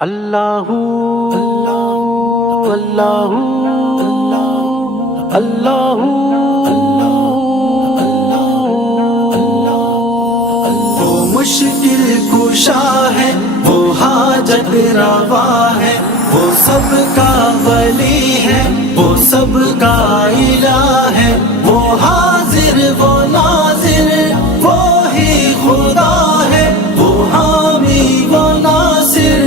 اللہ اللہ اللہ وہ مشکل کشا ہے، وہ حاجت روا ہے، وہ سب کا ولی ہے، وہ سب کا الہ ہے، وہ حاضر وہ ناظر وہی خدا ہے، وہ حامی وہ ناصر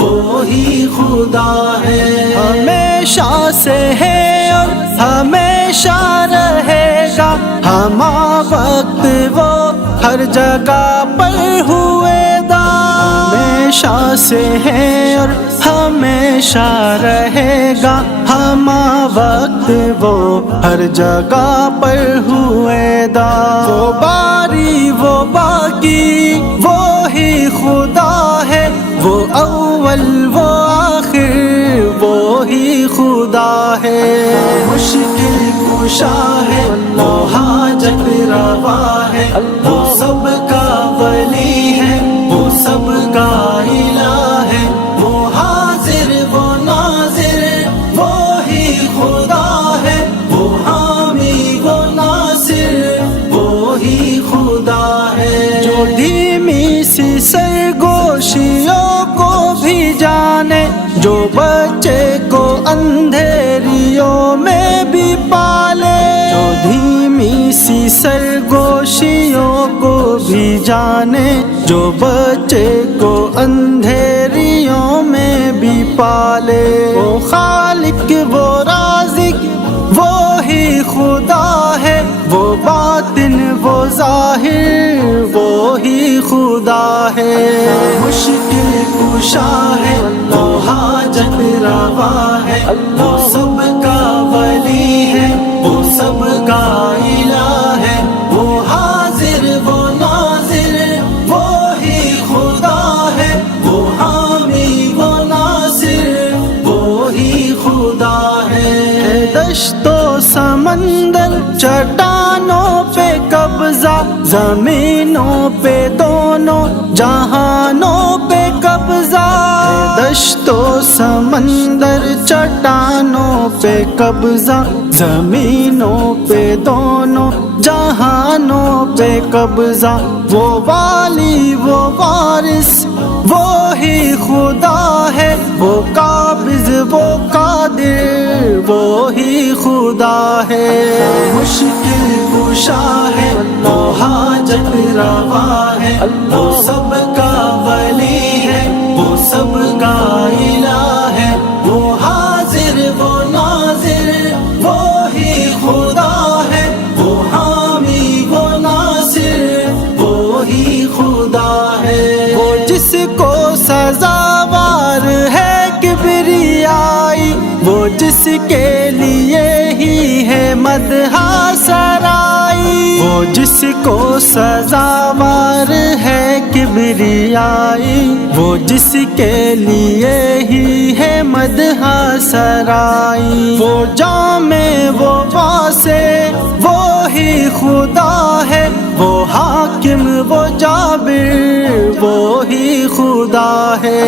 وہی خدا ہے۔ ہمیشہ سے ہے اور ہمیشہ رہے گا، ہما وقت وہ ہر جگہ پر ہوئے دا۔ ہمیشہ سے ہے اور ہمیشہ رہے گا، ہما وقت وہ ہر جگہ پر ہوئے دا۔ وہ باری وہ باقی وہی خدا ہے، وہ اول وہ آخر وہی خدا ہے۔ مشکل کشا ہے، وہ حاجت روا ہے، وہ سب کا ولی ہے، وہ سب کا الہ ہے، وہ حاضر وہ ناظر وہی خدا ہے، وہ حامی وہ ناصر وہی خدا ہے۔ جو دھیمی سی سرگوشیوں کو بھی جانے، جو بچے کو اندھیریوں میں بھی پالے، جو دھیمی سی سرگوشیوں کو بھی جانے، جو بچے کو اندھیریوں میں بھی پالے۔ وہ خالق وہ رازق وہی خدا ہے، وہ باطن وہ ظاہر وہی خدا ہے۔ مشکل کشا ہے، وہ حاجت روا ہے، وہ سب کا ولی ہے، وہ سب کا الہ ہے، وہ حاضر وہ ناظر وہی خدا ہے، وہ حامی وہ ناصر وہی خدا ہے۔ دشت و سمندر چٹانوں پہ قبضہ، زمینوں پہ دونوں جہانوں پہ قبضہ۔ دشت و سمندر چٹانوں پہ قبضہ، زمینوں پہ دونوں جہانوں پہ قبضہ۔ وہ والی وہ وارث وہی خدا ہے، وہ قابض وہ قادر وہی خدا ہے۔ مشکل کشا ہے، وہ حاجت روا ہے، وہ سب کا ولی ہے، وہ سب کا الہ ہے، وہ حاضر وہ ناظر وہی خدا ہے، وہ حامی وہ ناصر وہی خدا ہے۔ وہ جس کو سزاوار ہے کبریائی، وہ جس کے لیے ہی ہے مدح سرائی، وہ جس کو سزاوار ہے کبریائی، وہ جس کے لیے ہی ہے مدح سرائی۔ وہ جامع وہ واسع وہی خدا ہے، وہ حاکم وہ جابر وہی خدا ہے۔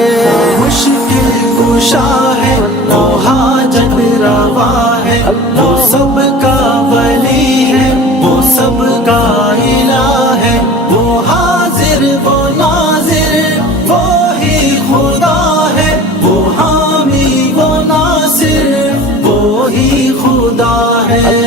مشکل کشا ہے، وہ حاجت روا ہے، وہ سب کا ولی ہے، وہ سب کا الہ ہے، وہ حاضر وہ ناظر وہی خدا ہے، وہ حامی وہ ناصر وہی خدا ہے۔